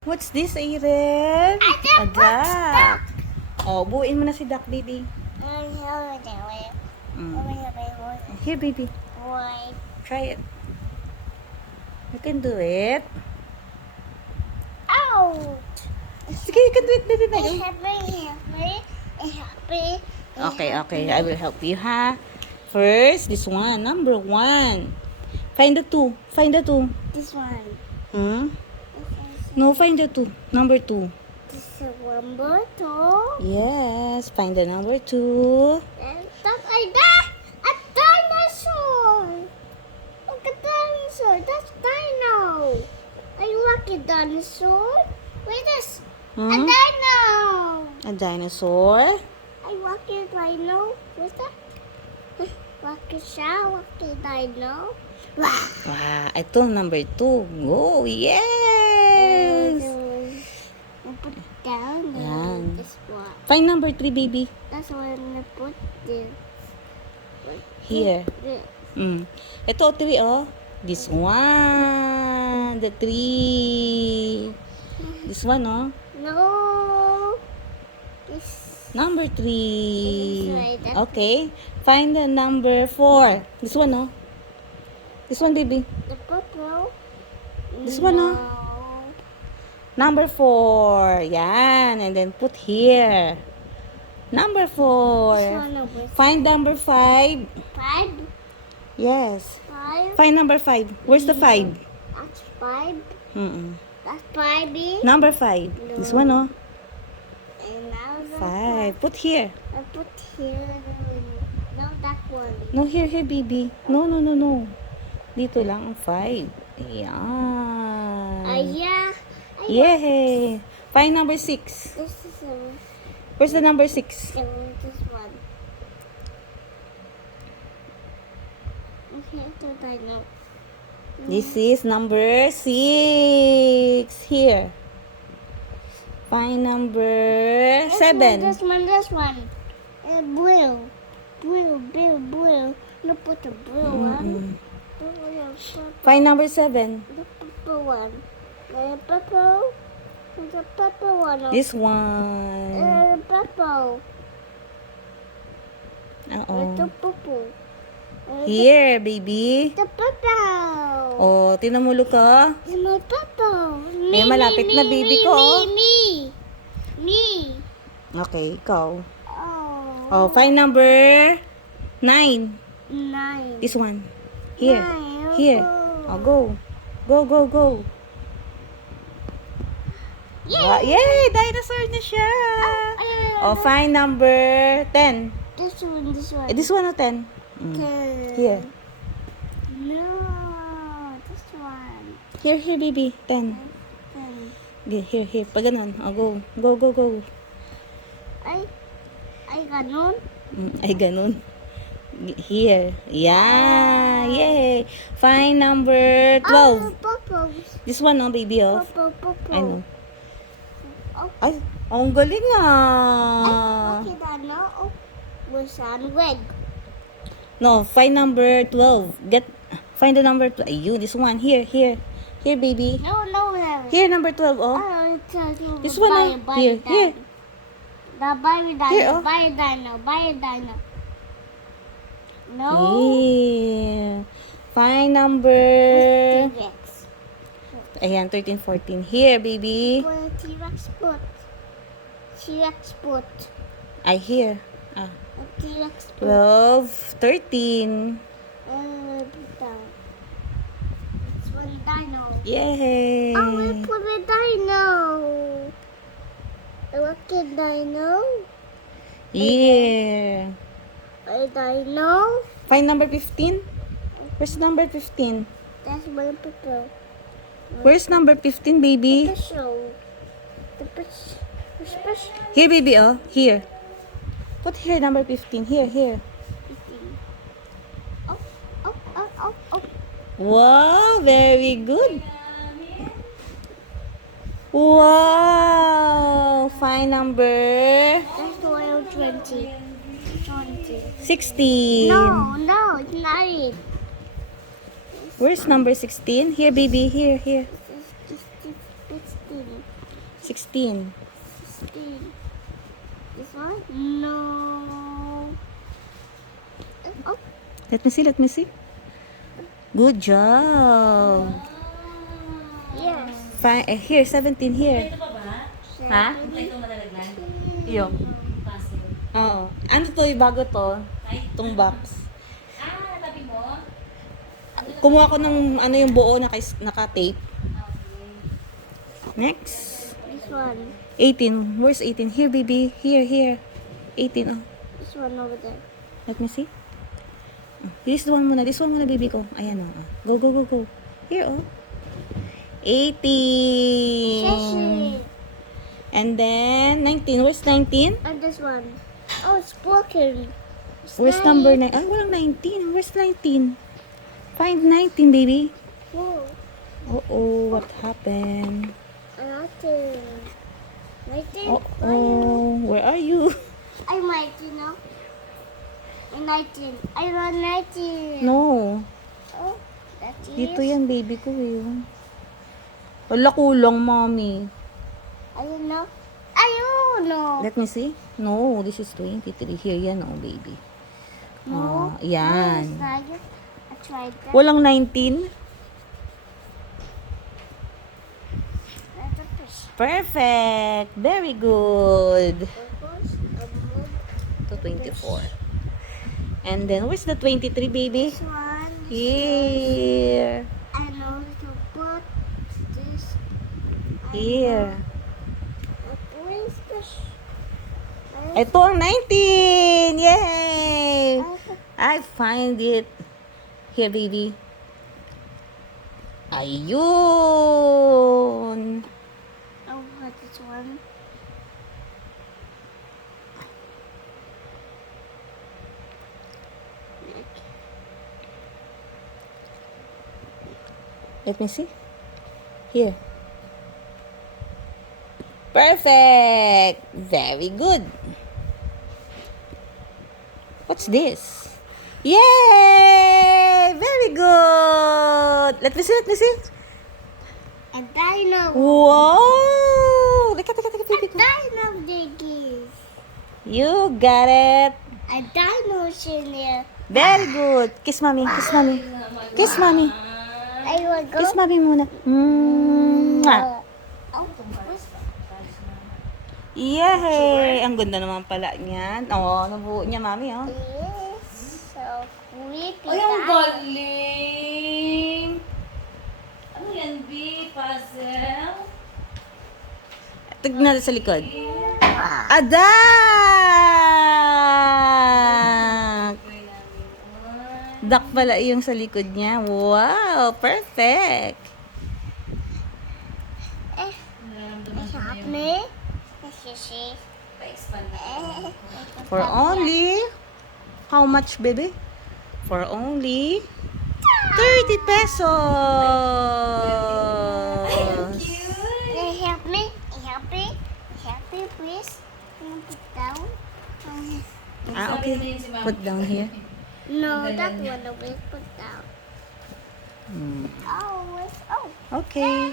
What's this, Aiden? A duck. Oh, buuin mo na si duck, baby. Here, baby. Try it. You can do it. Sige, you can do it, baby. Okay. I will help you, ha? First, this one. Number 1. Find the 2. Find the 2. This one. No, find the 2. Number 2. This is number 2. Yes, find the number 2. And that's a dinosaur. Look at dinosaur. That's dino. I like a dinosaur. Wait this. A dino. A dinosaur. I like a dino. What's that? Like a shell. Like a dino. Wow. Wow, ito number 2. Oh, yes. I put down Yan. this one. Find number 3, baby. That's why I'm gonna put this. Here. This. Ito, 3, oh. This one. The 3. This one, oh. No. This. Number 3. Right, that's- Okay. Find the number 4. This one, oh. This one, baby. The purple. This one, oh. Number 4. Yan. And then put here. Number 4. This one over Find number 5. 5. Yes. 5. Find number 5. Where's the 5? That's 5. That's 5. Number 5. This one, oh. And now the 5. Put here. I put here. No, that one. No, here, baby. No. Dito lang ang 5. Ayan. Yeah. Yay! Find number 6. This is Where's the number 6? this one. Okay, so I know. This is number 6. Here. Find number 7. This one. Blue. No, put the blue one. Find number 7. The purple one. The purple. The purple one. This one. Purple. The Oo. purple. Here, baby. The purple. Oh, tinamulog ka. The purple. May malapit na baby ko, oh. Me. Okay, ikaw. Oh. Oh, find number 9. 9. This one. Here. Nine. Here. Oh, go. Go. Yay! Yay! Dinosaur na siya! Oh, find number 10. This one. This one o 10? Okay. Here. No, this one. Here, baby. 10. Here. Pag ganun. Oh, go. Ay, ganun. Ay, ganun. Here. Yeah. Yay! Find number 12. Purple. This one, oh, baby, oh. Purple. I know. Oh. Ay, ang galing ah. Okay, Dano. Oh, busan red. No, find number 12. Find the number 12. Ayun, this one. Here, baby. No. Here, number 12, oh. This one, oh. Here. Buy Here, oh. Dino. No. Yeah. Find number... T-Rex. Ayan, 13, 14. Here, baby. T-Rex foot. Ay, here. A T-Rex foot. 12, 13. It's one dino. Yay. Oh, we put a dino. I like a dino. Yeah. A dino. Find number 15. Where's number 15? That's one purple. Where's number 15, baby? The show. The special. Here, baby, oh. Here. Put here, number 15. Here. Oh. Wow, very good. Wow. Find number That's 20. 16. No, it's not it. Where's number 16? Here, baby. Here. It's 16. 16. 16. This one? No. Oh, Let me see, let me see. Good job. yes. Fine. Here, 17 here. Ito pa ba? Ha? Ito malalaglan? Yung. Puzzle. Oo. Ano to, yung bago to? Ay, Itong box. natabi mo? Kumuha ko ng ano yung buo naka-tape. Okay. Next. This one. 18. Where's 18? Here, baby. Here, here. 18. Oh. This one over there. Let me see. This one muna. This one muna, baby ko. Ayan, oh. Go, go, go, go. Here, oh. 18. Shashi. And then, 19. Where's 19? And this one. Oh, it's broken. It's Where's nice. number 9? Ay, walang 19. Where's 19? Find 19, baby. Whoa. Uh-oh, what happened? Nothing. Nothing. Uh-oh, where are you? I'm 19 now. I'm 19. I want 19. No. Oh, that is. Dito yan, baby ko eh. Wala kulang, mommy. I don't know. I don't know. Let me see. No, this is 23. Here, yan, oh, baby. No. Yan. No, it's not. I tried that. Walang 19? That's a fish. Perfect. Very good. Purpose, a mug. To 24. And then, where's the 23, baby? This one. Here. I know to put this. Here. Where's the Ito ang 19! Yay! I find it. Here, baby. Ayun! Oh, what this one? Let me see. Here. Perfect! Very good. What's this? Yay! Very good! Let me see, let me see. A dino. Wow! Teka, A baby ko. dino diggies. You got it. A dino's in there. Very good. Kiss mommy, kiss mommy. Kiss mommy. I will go. Kiss mommy muna. Mwah. Oh, what's Yay! Ang ganda naman pala niyan. Oo, nabuo niya, mami, oh. this? So creepy. Ay, ang galing! Ano yan, B? Puzzle? Tignan natin sa likod. Adak! Duck pala yung sa likod niya. Wow! Perfect! Help me. Sissy. Pa-expand na. For only... How much, baby? For only... 30 pesos! Help me. Help me. Help me, please. Can you put down? Ah, okay. Put down here. No, that one will put down. Hmm. Oh, it's, oh. Okay.